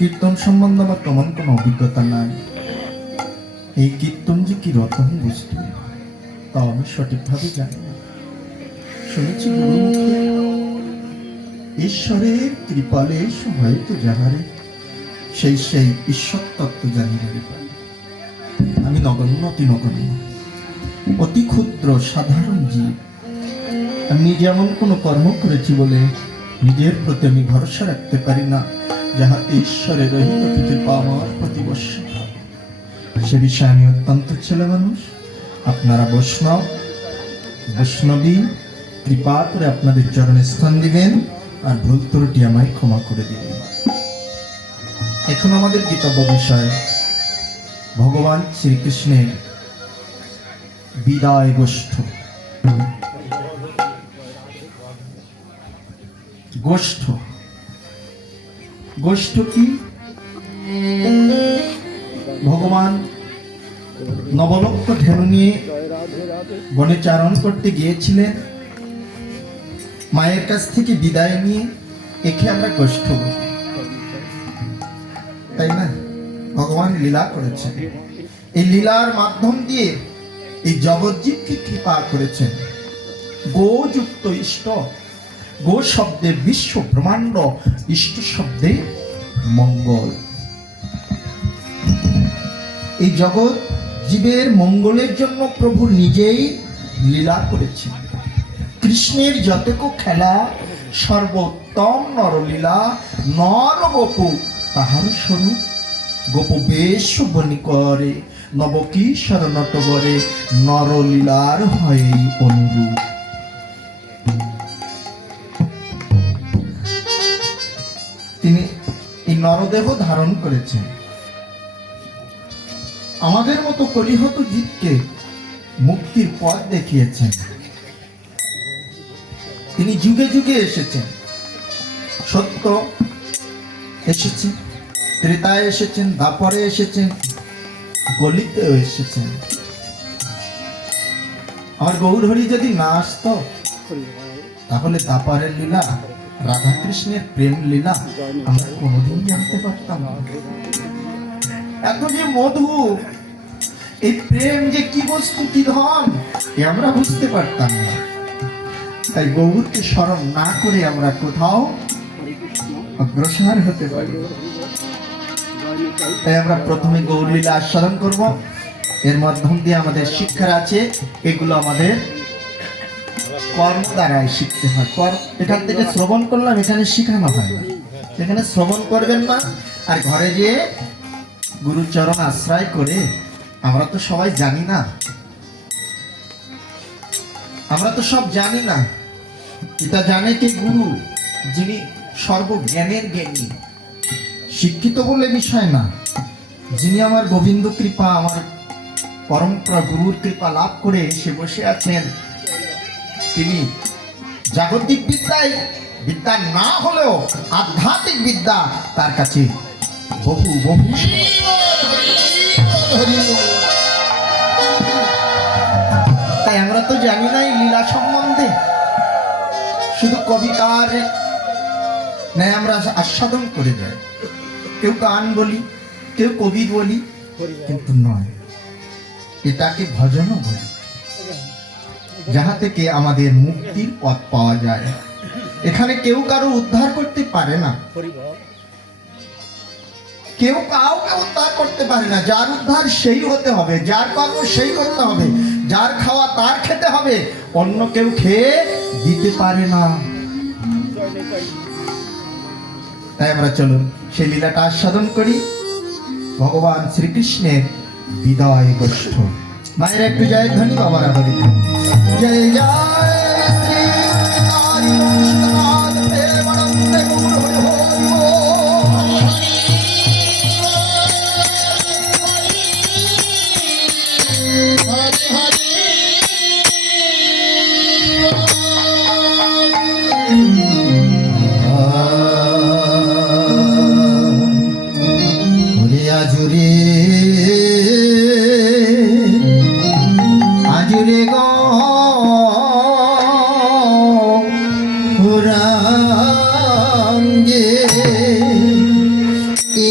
কীর্তন সম্বন্ধে আমার তেমন কোনো অভিজ্ঞতা নাই। এই কীর্তন যে কি রতন বস্তু তা আমি সঠিকভাবে জানি না। শুনেছি গুরু মুখে, ঈশ্বরের কৃপালে হয়তো যাহারে সেই ঈশ্বর তত্ত্ব জানিবারে পারে। আমি নগণ্য, অতি নগণ্য, অতি ক্ষুদ্র সাধারণ জীব। আমি নিজে এমন কোনো কর্ম করেছি বলে নিজের প্রতি আমি ভরসা রাখতে পারি না যাহা ঈশ্বরের রহিত কৃপা আমার প্রতি বর্ষণ। সে বিষয়ে আমি অত্যন্ত ছেলে মানুষ। আপনারা বৈষ্ণবী কৃপা করে আপনাদের চরণে স্থান দিবেন আর ভুল ত্রুটি আমায় ক্ষমা করে দিবেন। এখন আমাদের গীতব্য বিষয় ভগবান শ্রীকৃষ্ণের বিদায় গোষ্ঠ। গোষ্ঠ কি? ভগবান নবলক্ষ ধেনু নিয়ে বনে চারণ করতে গিয়েছিলেন, মায়ের কাছ থেকে বিদায় নিয়ে একে আমরা গোষ্ঠ বলি, তাই না? ভগবান লীলা করেছেন, এই লীলার মাধ্যম দিয়ে এই জগজ্জীবকে কৃপা করেছেন। গোযুক্ত ইষ্ট, গো শব্দে বিশ্ব ব্রহ্মাণ্ড, ইষ্ট শব্দে মঙ্গল। এই জগৎ জীবের মঙ্গলের জন্য প্রভু নিজেই লীলা করেছেন। কৃষ্ণের যতক খেলা সর্বোত্তম নরলীলা, নর গোপু তাহার স্বরূপ। গোপ বেশ বনি করে নবকিশোর নটবরে, নরলীলার হয় অনুরূপ। তিনি এই নরদেহ ধারণ করেছেন, আমাদের মতো কলিহত জীবকে মুক্তির পথ দেখিয়েছেন। তিনি যুগে যুগে এসেছেন, সত্য এসেছেন, ত্রেতায় এসেছেন, দ্বাপরে এসেছেন, গলিতেও এসেছেন। আমার গৌরহরি যদি না আসতো তাহলে দ্বাপরের লীলা, রাধা কৃষ্ণের প্রেম লীলা আমরা কোনোদিন জানতে পারতাম না। এত যে মধু, এই প্রেম যে কি বস্তু, কি ধন, এ আমরা বুঝতে পারতাম না। তাই গৌরকে স্মরণ না করে আমরা কোথাও অগ্রসর হতে পারি। তাই আমরা প্রথমে গৌর লীলা আস্বাদন করব, এর মাধ্যম দিয়ে আমাদের শিক্ষার আছে, এগুলো আমাদের কর্ম দ্বারাই শিখতে হয়। এখান থেকে শ্রবণ করলাম, এখানে শিখানো হয় না। এখানে শ্রবণ করবেন না, আর ঘরে যেয়ে গুরুচরণ আশ্রয় করে, আমরা তো সবাই জানি না, আমরা তো সব জানি না। এটা জানে কে? গুরু, যিনি সর্বজ্ঞানের জ্ঞানী। শিক্ষিত বলে বিষয় না, যিনি আমার গোবিন্দ কৃপা, আমার পরম্পরা গুরুর কৃপা লাভ করে সে বসে আছেন, তিনি জাগতিক বিদ্যায় বিদ্যা না হলেও আধ্যাত্মিক বিদ্যা তার কাছে বহু বহু। তাই আমরা তো জানি না এই লীলা সম্বন্ধে, শুধু কবিতার ন্যায় আমরা আস্বাদন করে যাই। কেউ গান বলি, কেউ কবি বলি, কিন্তু নয়, এটাকে ভজনও বলি, যাহা থেকে আমাদের মুক্তির পথ পাওয়া যায়। এখানে কেউ কারো উদ্ধার করতে পারে না, কেউ কাউকে উদ্ধার করতে পারে না। যার উদ্ধার সেই হতে হবে, যার কর্ম সেই করতে হবে, যার খাওয়া তার খেতে হবে, অন্য কেউ খেয়ে দিতে পারে না। তাই আমরা চলুন সেই লীলাটা আস্বাদন করি, ভগবান শ্রীকৃষ্ণের বিদায় গোষ্ঠ। মায়ের একটু জয় ধ্বনি, বাবার আবরি জয় জয় শ্রী কৃষ্ণনাথ প্রেমানন্দে গৌর হরি হরি আজুরে আজুরে গো রাঙ্গে এ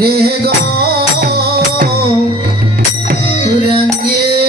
রে গো রঙ্গে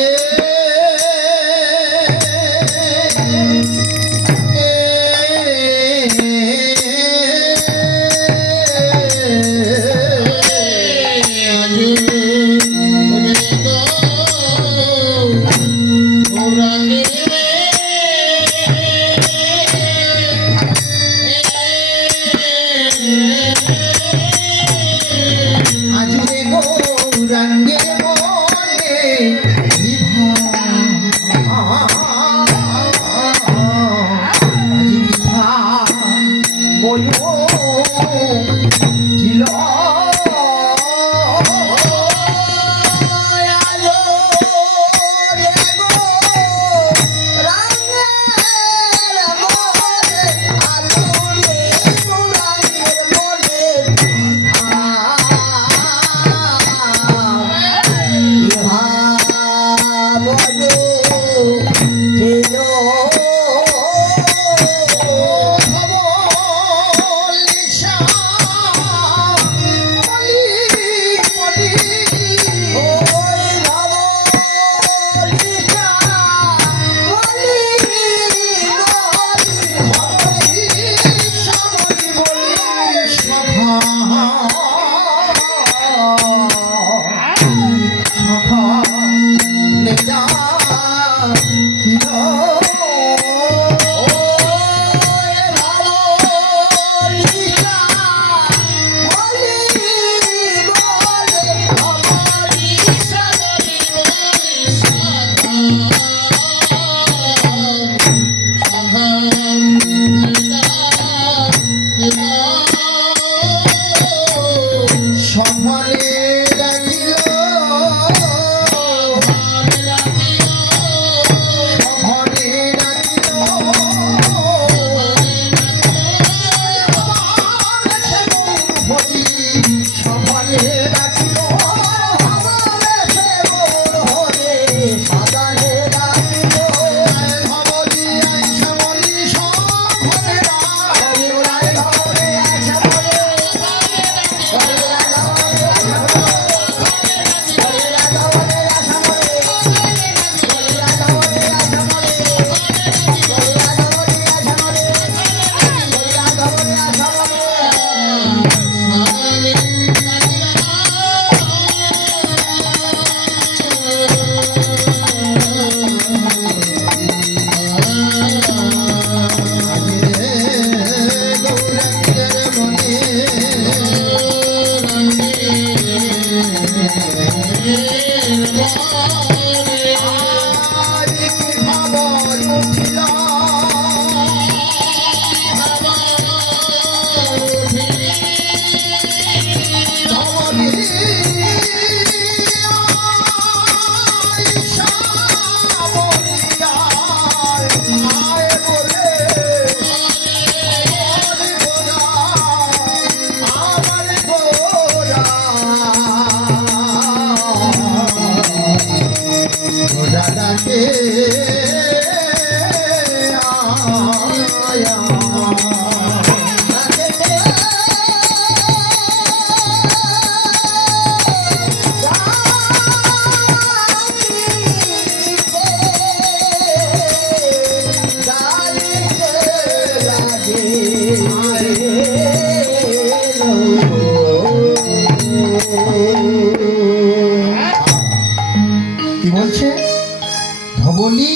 ডাকে আয়া কি বলছে ধবলি